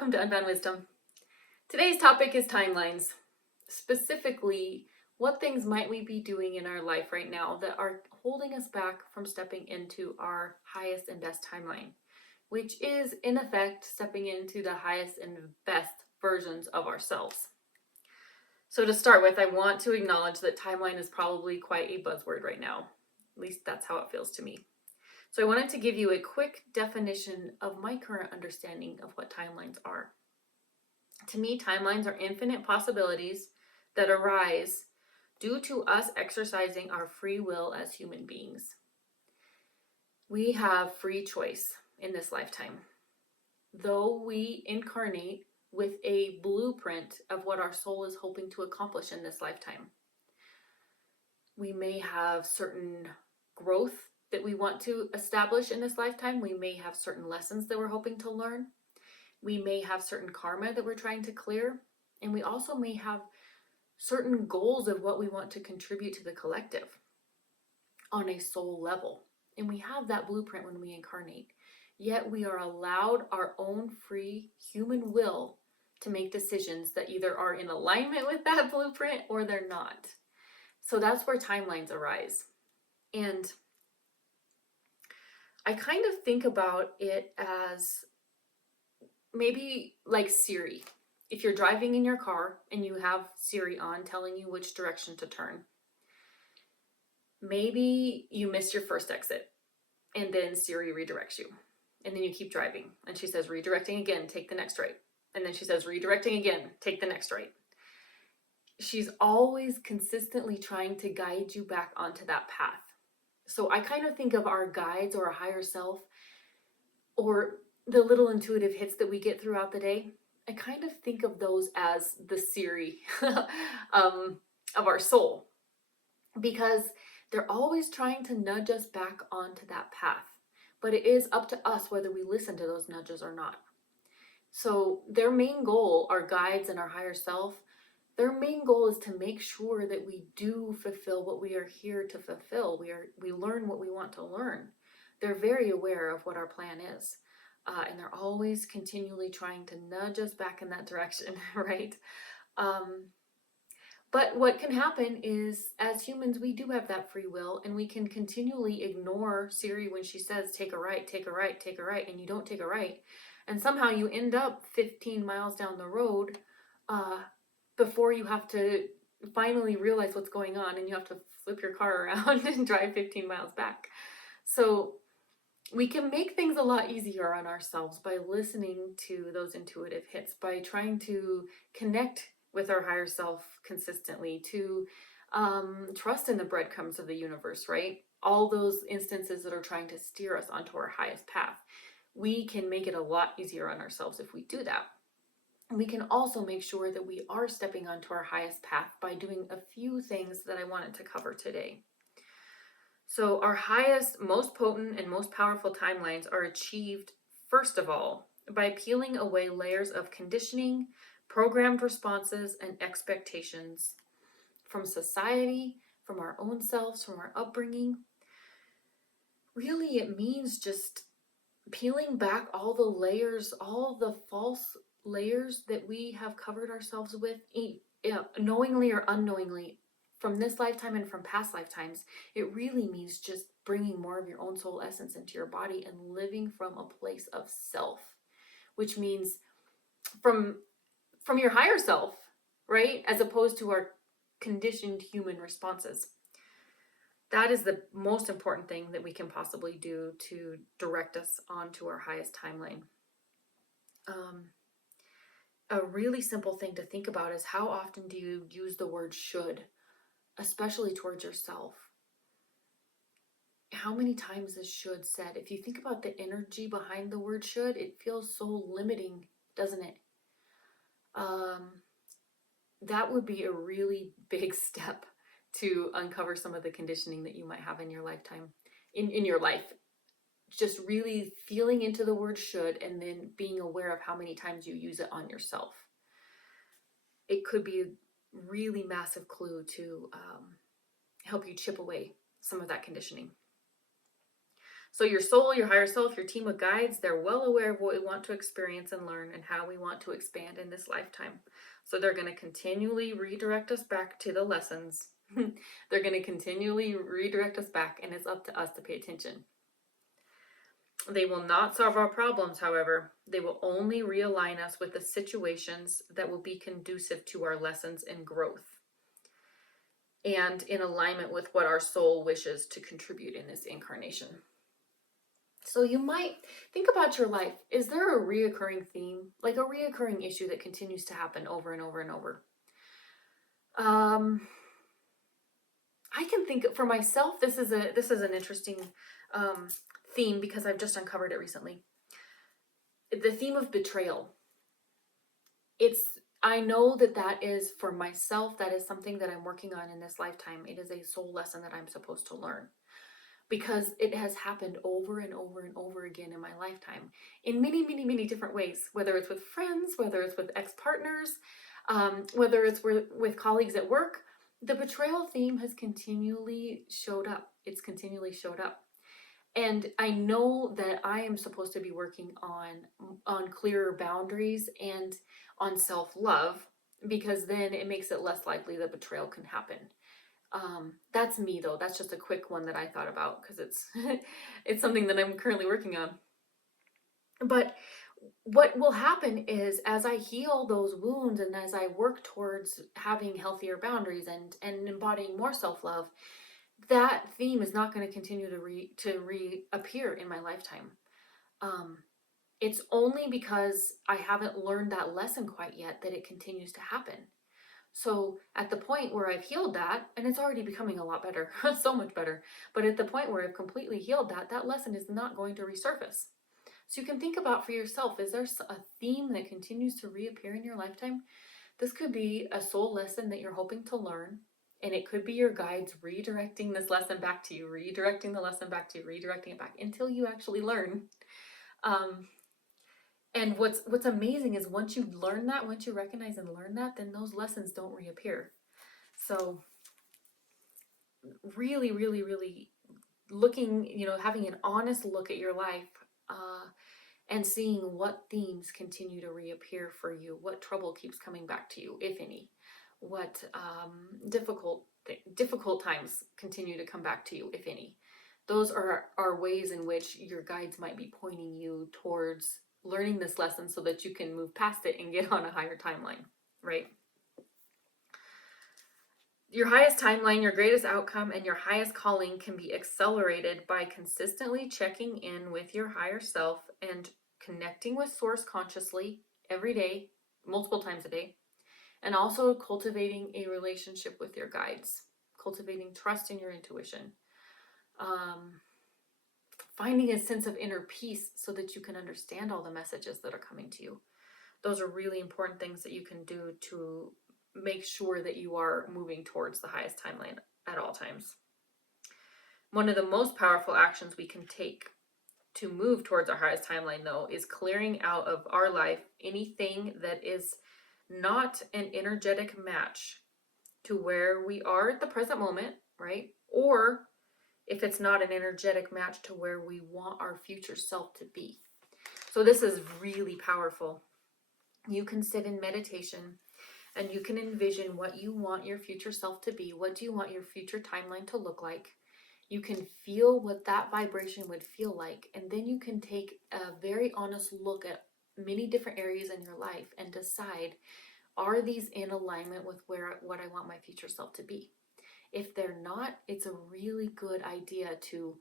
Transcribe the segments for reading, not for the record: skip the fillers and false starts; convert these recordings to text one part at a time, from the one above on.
welcome to Unbound Wisdom. Today's topic is timelines. Specifically, what things might we be doing in our life right now that are holding us back from stepping into our highest and best timeline, which is in effect stepping into the highest and best versions of ourselves. So to start with, I want to acknowledge that timeline is probably quite a buzzword right now. At least that's how it feels to me. So I wanted to give you a quick definition of my current understanding of what timelines are. To me, timelines are infinite possibilities that arise due to us exercising our free will as human beings. We have free choice in this lifetime. Though we incarnate with a blueprint of what our soul is hoping to accomplish in this lifetime. We may have certain growth that we want to establish in this lifetime. We may have certain lessons that we're hoping to learn. We may have certain karma that we're trying to clear. And we also may have certain goals of what we want to contribute to the collective on a soul level. And we have that blueprint when we incarnate. Yet we are allowed our own free human will to make decisions that either are in alignment with that blueprint or they're not. So that's where timelines arise. And I kind of think about it as maybe like Siri. If you're driving in your car and you have Siri on telling you which direction to turn, maybe you missed your first exit and then Siri redirects you. And then you keep driving and she says, redirecting again, take the next right. And then she says, redirecting again, take the next right. She's always consistently trying to guide you back onto that path. So I kind of think of our guides or our higher self or the little intuitive hits that we get throughout the day. I kind of think of those as the Siri of our soul, because they're always trying to nudge us back onto that path. But it is up to us whether we listen to those nudges or not. So their main goal, our guides and our higher self, their main goal is to make sure that we do fulfill what we are here to fulfill. We learn what we want to learn. They're very aware of what our plan is. And they're always continually trying to nudge us back in that direction, right? But what can happen is, as humans, we do have that free will, and we can continually ignore Siri when she says, take a right, take a right, take a right, and you don't take a right. And somehow you end up 15 miles down the road before you have to finally realize what's going on, and you have to flip your car around and drive 15 miles back. So we can make things a lot easier on ourselves by listening to those intuitive hits, by trying to connect with our higher self consistently, to trust in the breadcrumbs of the universe, right? All those instances that are trying to steer us onto our highest path. We can make it a lot easier on ourselves if we do that. We can also make sure that we are stepping onto our highest path by doing a few things that I wanted to cover today. So our highest, most potent, and most powerful timelines are achieved, first of all, by peeling away layers of conditioning, programmed responses, and expectations from society, from our own selves, from our upbringing. Really, it means just peeling back all the layers, all the false layers that we have covered ourselves with, knowingly or unknowingly, from this lifetime and from past lifetimes. It really means just bringing more of your own soul essence into your body and living from a place of self, which means from your higher self, right? As opposed to our conditioned human responses. That is the most important thing that we can possibly do to direct us onto our highest timeline. A really simple thing to think about is, how often do you use the word should, especially towards yourself? How many times is should said? If you think about the energy behind the word should, it feels so limiting, doesn't it? That would be a really big step to uncover some of the conditioning that you might have in your lifetime, in your life. Just really feeling into the word should and then being aware of how many times you use it on yourself. It could be a really massive clue to help you chip away some of that conditioning. So your soul, your higher self, your team of guides, they're well aware of what we want to experience and learn and how we want to expand in this lifetime. So they're going to continually redirect us back to the lessons. They're going to continually redirect us back, and it's up to us to pay attention. They will not solve our problems, however. They will only realign us with the situations that will be conducive to our lessons and growth, and in alignment with what our soul wishes to contribute in this incarnation. So you might think about your life. Is there a reoccurring theme, like a reoccurring issue that continues to happen over and over and over? I can think for myself, this is an interesting theme because I've just uncovered it recently. The theme of betrayal. I know that is, for myself, that is something that I'm working on in this lifetime. It is a soul lesson that I'm supposed to learn, because it has happened over and over and over again in my lifetime in many, many, many different ways, whether it's with friends, whether it's with ex-partners, whether it's with colleagues at work. The betrayal theme has continually showed up. It's continually showed up. And I know that I am supposed to be working on clearer boundaries and on self-love, because then it makes it less likely that betrayal can happen. That's me though. That's just a quick one that I thought about because it's it's something that I'm currently working on. But what will happen is, as I heal those wounds and as I work towards having healthier boundaries and embodying more self-love, that theme is not going to continue to reappear in my lifetime. It's only because I haven't learned that lesson quite yet that it continues to happen. So at the point where I've healed that, and it's already becoming a lot better, so much better, but at the point where I've completely healed that lesson is not going to resurface. So you can think about for yourself, is there a theme that continues to reappear in your lifetime? This could be a soul lesson that you're hoping to learn, and it could be your guides redirecting this lesson back to you, redirecting the lesson back to you, redirecting it back until you actually learn. And what's amazing is once you learn that, once you recognize and learn that, then those lessons don't reappear. So really, really, really looking, having an honest look at your life, and seeing what themes continue to reappear for you, what trouble keeps coming back to you, if any, what difficult times continue to come back to you, if any. Those are ways in which your guides might be pointing you towards learning this lesson so that you can move past it and get on a higher timeline, right? Your highest timeline, your greatest outcome, and your highest calling can be accelerated by consistently checking in with your higher self and connecting with source consciously every day, multiple times a day, and also cultivating a relationship with your guides, cultivating trust in your intuition, finding a sense of inner peace so that you can understand all the messages that are coming to you. Those are really important things that you can do to make sure that you are moving towards the highest timeline at all times. One of the most powerful actions we can take to move towards our highest timeline, though, is clearing out of our life anything that is not an energetic match to where we are at the present moment, right? Or if it's not an energetic match to where we want our future self to be. So this is really powerful. You can sit in meditation and you can envision what you want your future self to be. What do you want your future timeline to look like? You can feel what that vibration would feel like. And then you can take a very honest look at many different areas in your life and decide, are these in alignment with what I want my future self to be? If they're not, it's a really good idea to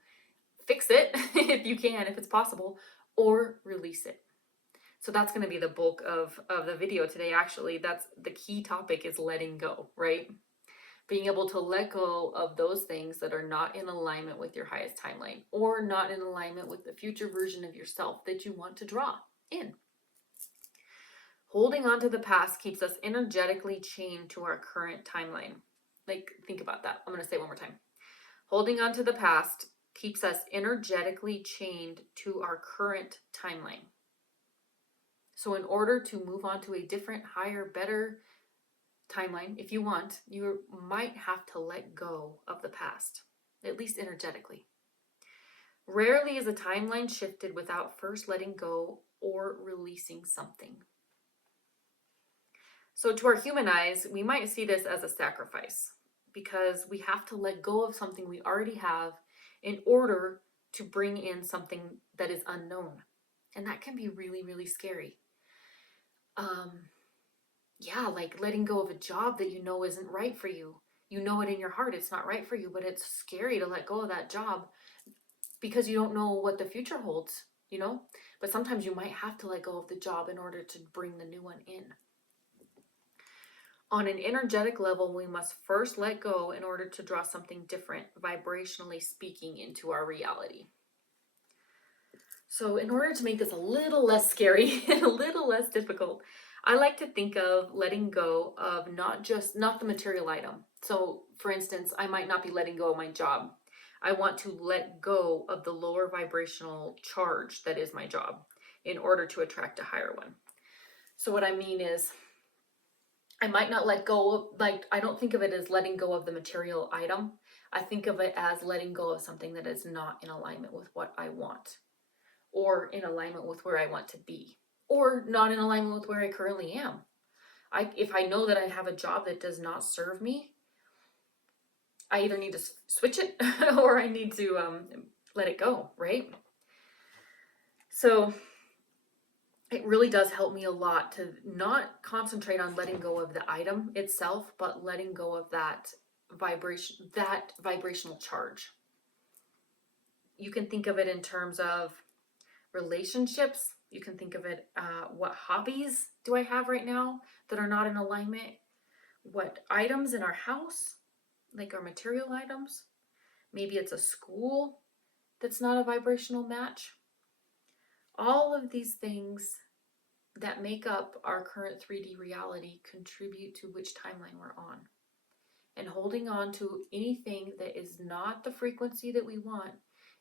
fix it if you can, if it's possible, or release it. So that's going to be the bulk of the video today. Actually, that's the key topic, is letting go, right? Being able to let go of those things that are not in alignment with your highest timeline, or not in alignment with the future version of yourself that you want to draw in. Holding on to the past keeps us energetically chained to our current timeline. Like, think about that. I'm going to say it one more time. Holding on to the past keeps us energetically chained to our current timeline. So in order to move on to a different, higher, better timeline, if you want, you might have to let go of the past, at least energetically. Rarely is a timeline shifted without first letting go or releasing something. So to our human eyes, we might see this as a sacrifice because we have to let go of something we already have in order to bring in something that is unknown. And that can be really, really scary. Yeah, like letting go of a job that you know isn't right for you. You know it in your heart, it's not right for you, but it's scary to let go of that job because you don't know what the future holds, you know? But sometimes you might have to let go of the job in order to bring the new one in. On an energetic level, we must first let go in order to draw something different, vibrationally speaking, into our reality. So in order to make this a little less scary and a little less difficult, I like to think of letting go of not the material item. So for instance, I might not be letting go of my job. I want to let go of the lower vibrational charge that is my job in order to attract a higher one. So what I mean is, I might not let go of, like, I don't think of it as letting go of the material item. I think of it as letting go of something that is not in alignment with what I want, or in alignment with where I want to be, or not in alignment with where I currently am. If I know that I have a job that does not serve me, I either need to switch it or I need to let it go, right? So it really does help me a lot to not concentrate on letting go of the item itself, but letting go of that vibrational charge. You can think of it in terms of relationships. You can think of it, what hobbies do I have right now that are not in alignment? What items in our house, like our material items? Maybe it's a school that's not a vibrational match. All of these things that make up our current 3D reality contribute to which timeline we're on. And holding on to anything that is not the frequency that we want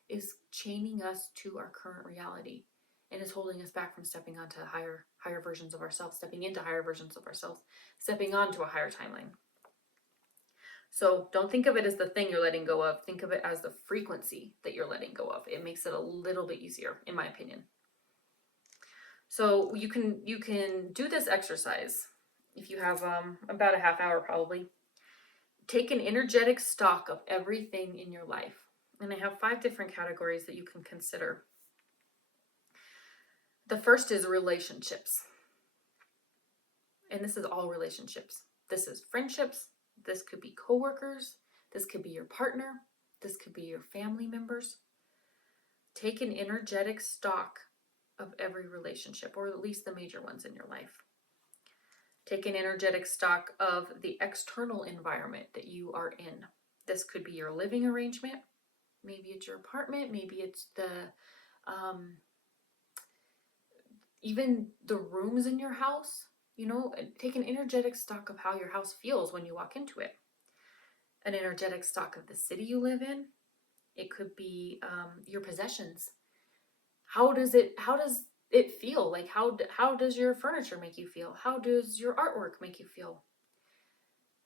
is chaining us to our current reality and is holding us back from stepping onto higher versions of ourselves, stepping into higher versions of ourselves, stepping onto a higher timeline. So don't think of it as the thing you're letting go of. Think of it as the frequency that you're letting go of. It makes it a little bit easier, in my opinion. So you can do this exercise if you have about a half hour probably. Take an energetic stock of everything in your life. And I have 5 different categories that you can consider. The first is relationships. And this is all relationships. This is friendships. This could be coworkers. This could be your partner. This could be your family members. Take an energetic stock of every relationship, or at least the major ones in your life. Take an energetic stock of the external environment that you are in. This could be your living arrangement. Maybe it's your apartment. Maybe it's even the rooms in your house. You know, take an energetic stock of how your house feels when you walk into it. An energetic stock of the city you live in. It could be your possessions. How does it feel? Like how does your furniture make you feel? How does your artwork make you feel?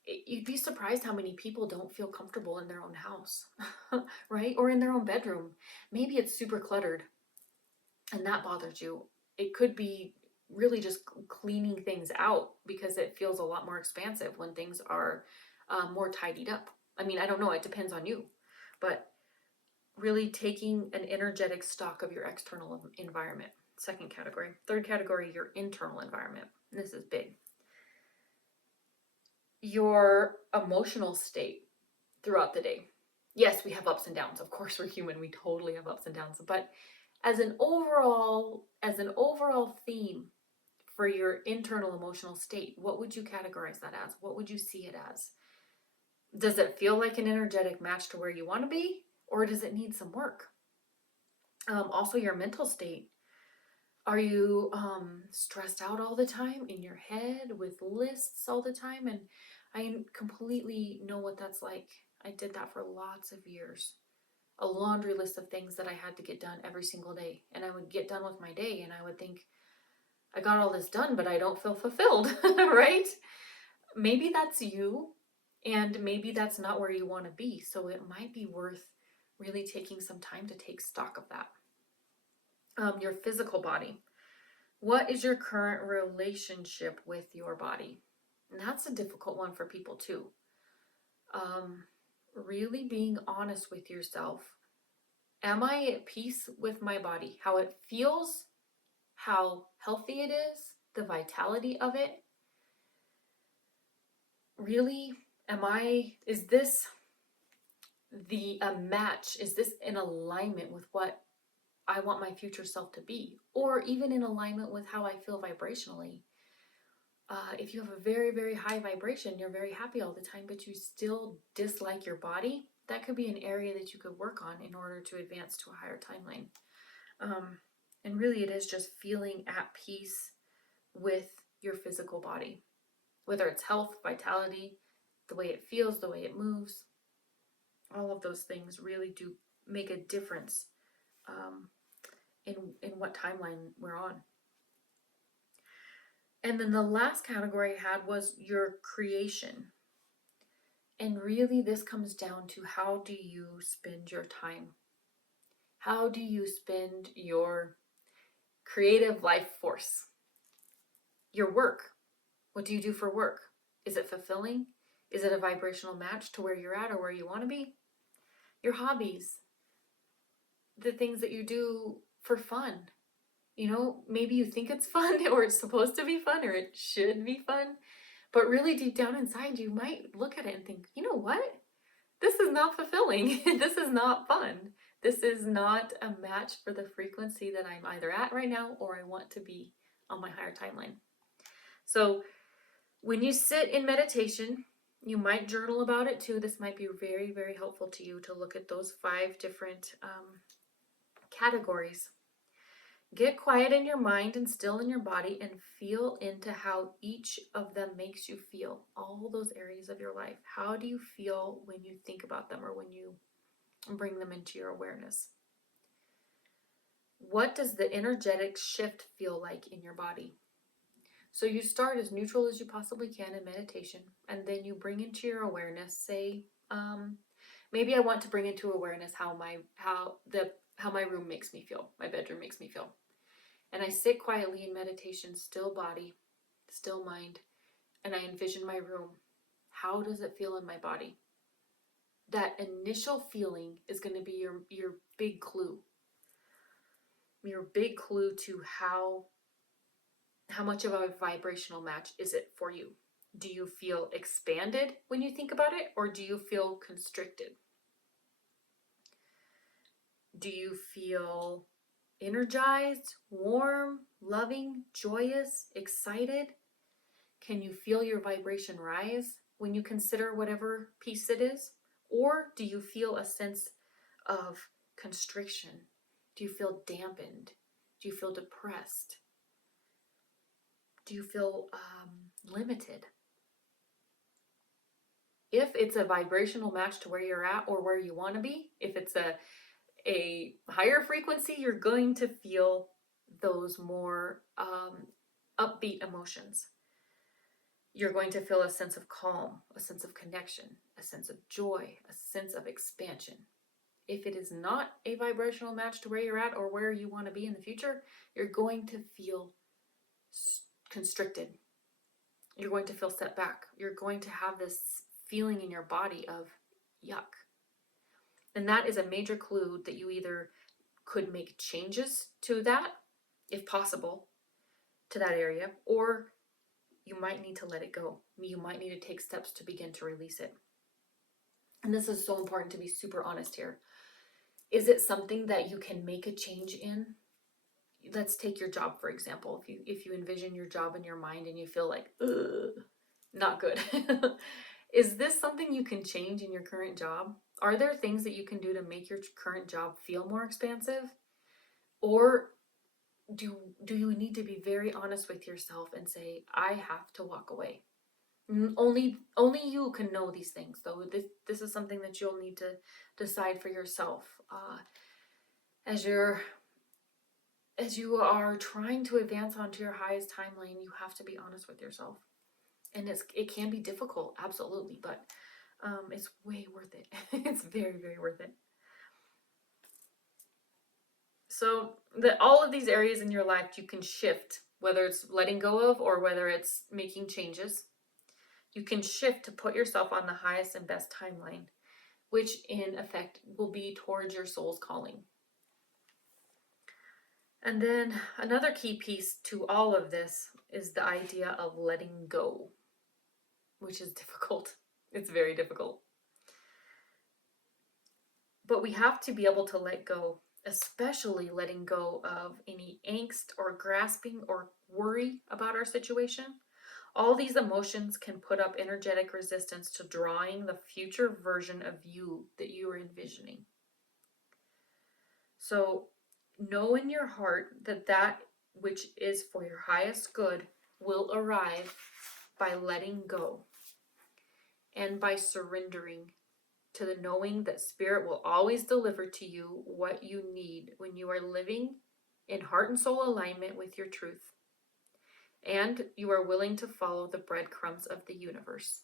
You'd be surprised how many people don't feel comfortable in their own house, right? Or in their own bedroom. Maybe it's super cluttered and that bothers you. It could be really just cleaning things out because it feels a lot more expansive when things are more tidied up. I mean, I don't know, it depends on you, but really taking an energetic stock of your external environment. Second category. Third category, your internal environment. This is big. Your emotional state throughout the day. Yes, we have ups and downs. Of course, we're human. We totally have ups and downs. But as an overall theme for your internal emotional state, what would you categorize that as? What would you see it as? Does it feel like an energetic match to where you want to be? Or does it need some work? Also, your mental state. Are you stressed out all the time in your head with lists all the time? And I completely know what that's like. I did that for lots of years. A laundry list of things that I had to get done every single day. And I would get done with my day and I would think, I got all this done, but I don't feel fulfilled, right? Maybe that's you, and maybe that's not where you want to be. So it might be worth really taking some time to take stock of that. Your physical body. What is your current relationship with your body? And that's a difficult one for people too. Really being honest with yourself. Am I at peace with my body? How it feels, how healthy it is, the vitality of it. Really, is this a match? Is this in alignment with what I want my future self to be? Or even in alignment with how I feel vibrationally? If you have a very, very high vibration, you're very happy all the time, but you still dislike your body, that could be an area that you could work on in order to advance to a higher timeline. And really, it is just feeling at peace with your physical body, whether it's health, vitality, the way it feels, the way it moves. All of those things really do make a difference in what timeline we're on. And then the last category I had was your creation. And really, this comes down to, how do you spend your time? How do you spend your creative life force? Your work. What do you do for work? Is it fulfilling? Is it a vibrational match to where you're at or where you want to be? Your hobbies. The things that you do for fun. You know, maybe you think it's fun or it's supposed to be fun or it should be fun. But really deep down inside, you might look at it and think, you know what? This is not fulfilling. This is not fun. This is not a match for the frequency that I'm either at right now or I want to be on my higher timeline. So when you sit in meditation, you might journal about it too. This might be very, very helpful to you to look at those 5 different categories. Get quiet in your mind and still in your body and feel into how each of them makes you feel. All those areas of your life. How do you feel when you think about them or when you bring them into your awareness? What does the energetic shift feel like in your body? So you start as neutral as you possibly can in meditation, and then you bring into your awareness, say, maybe I want to bring into awareness how my room makes me feel, my bedroom makes me feel. And I sit quietly in meditation, still body, still mind, and I envision my room. How does it feel in my body? That initial feeling is going to be your big clue. Your big clue to how much of a vibrational match is it for you. Do you feel expanded when you think about it, or do you feel constricted? Do you feel energized, warm, loving, joyous, excited? Can you feel your vibration rise when you consider whatever piece it is? Or do you feel a sense of constriction? Do you feel dampened? Do you feel depressed? Do you feel limited? If it's a vibrational match to where you're at or where you want to be, if it's a higher frequency, you're going to feel those more upbeat emotions. You're going to feel a sense of calm, a sense of connection, a sense of joy, a sense of expansion. If it is not a vibrational match to where you're at or where you want to be in the future, you're going to feel constricted. You're going to feel set back. You're going to have this feeling in your body of yuck. And that is a major clue that you either could make changes to that, if possible, to that area, or you might need to let it go. You might need to take steps to begin to release it. And this is so important to be super honest here. Is it something that you can make a change in? Let's take your job, for example. If you envision your job in your mind and you feel like, ugh, not good. Is this something you can change in your current job? Are there things that you can do to make your current job feel more expansive? Or do you need to be very honest with yourself and say, I have to walk away? Only you can know these things, though. This is something that you'll need to decide for yourself as you are trying to advance onto your highest timeline. You have to be honest with yourself, and it can be difficult, absolutely, but it's way worth it. It's very, very worth it. So that all of these areas in your life you can shift, whether it's letting go of or whether it's making changes. You can shift to put yourself on the highest and best timeline, which in effect will be towards your soul's calling. And then another key piece to all of this is the idea of letting go, which is difficult. It's very difficult. But we have to be able to let go, especially letting go of any angst or grasping or worry about our situation. All these emotions can put up energetic resistance to drawing the future version of you that you are envisioning. So know in your heart that that which is for your highest good will arrive by letting go and by surrendering to the knowing that Spirit will always deliver to you what you need when you are living in heart and soul alignment with your truth, and you are willing to follow the breadcrumbs of the universe.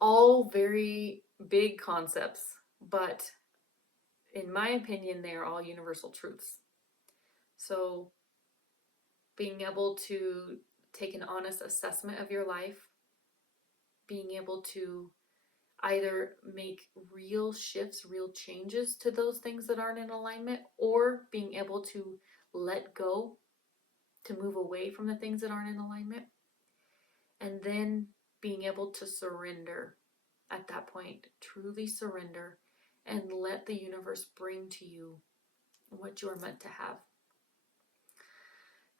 All very big concepts, but in my opinion, they are all universal truths. So being able to take an honest assessment of your life, being able to either make real shifts, real changes to those things that aren't in alignment, or being able to let go, to move away from the things that aren't in alignment, and then being able to surrender at that point, truly surrender, and let the universe bring to you what you are meant to have.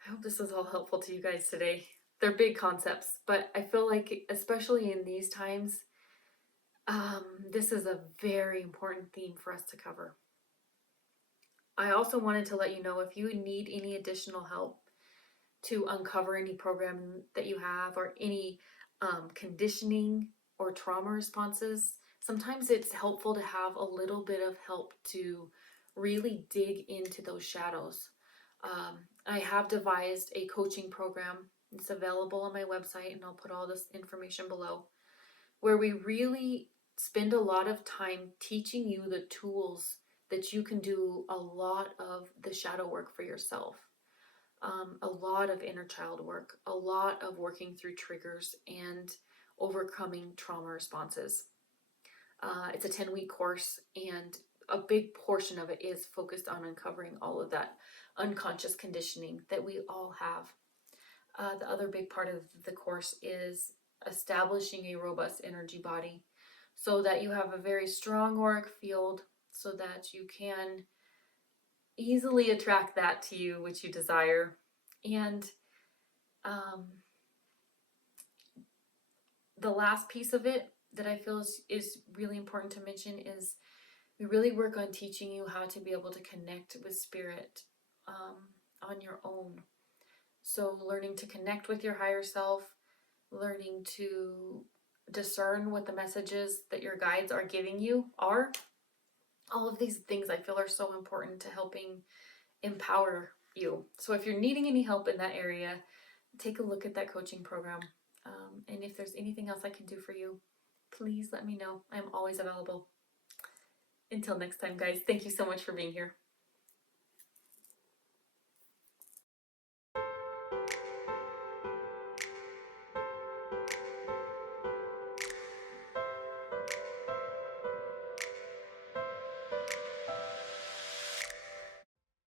I hope this is all helpful to you guys today. They're big concepts, but I feel like, especially in these times, this is a very important theme for us to cover. I also wanted to let you know if you need any additional help to uncover any program that you have or any conditioning or trauma responses. Sometimes it's helpful to have a little bit of help to really dig into those shadows. I have devised a coaching program. It's available on my website, and I'll put all this information below, where we really spend a lot of time teaching you the tools that you can do a lot of the shadow work for yourself. A lot of inner child work, a lot of working through triggers and overcoming trauma responses. It's a 10-week course, and a big portion of it is focused on uncovering all of that unconscious conditioning that we all have. The other big part of the course is establishing a robust energy body so that you have a very strong auric field, so that you can easily attract that to you which you desire. And the last piece of it that I feel is really important to mention is we really work on teaching you how to be able to connect with Spirit on your own. So learning to connect with your higher self, learning to discern what the messages that your guides are giving you are. All of these things I feel are so important to helping empower you. So if you're needing any help in that area, take a look at that coaching program. And if there's anything else I can do for you, please let me know. I'm always available. Until next time, guys, thank you so much for being here.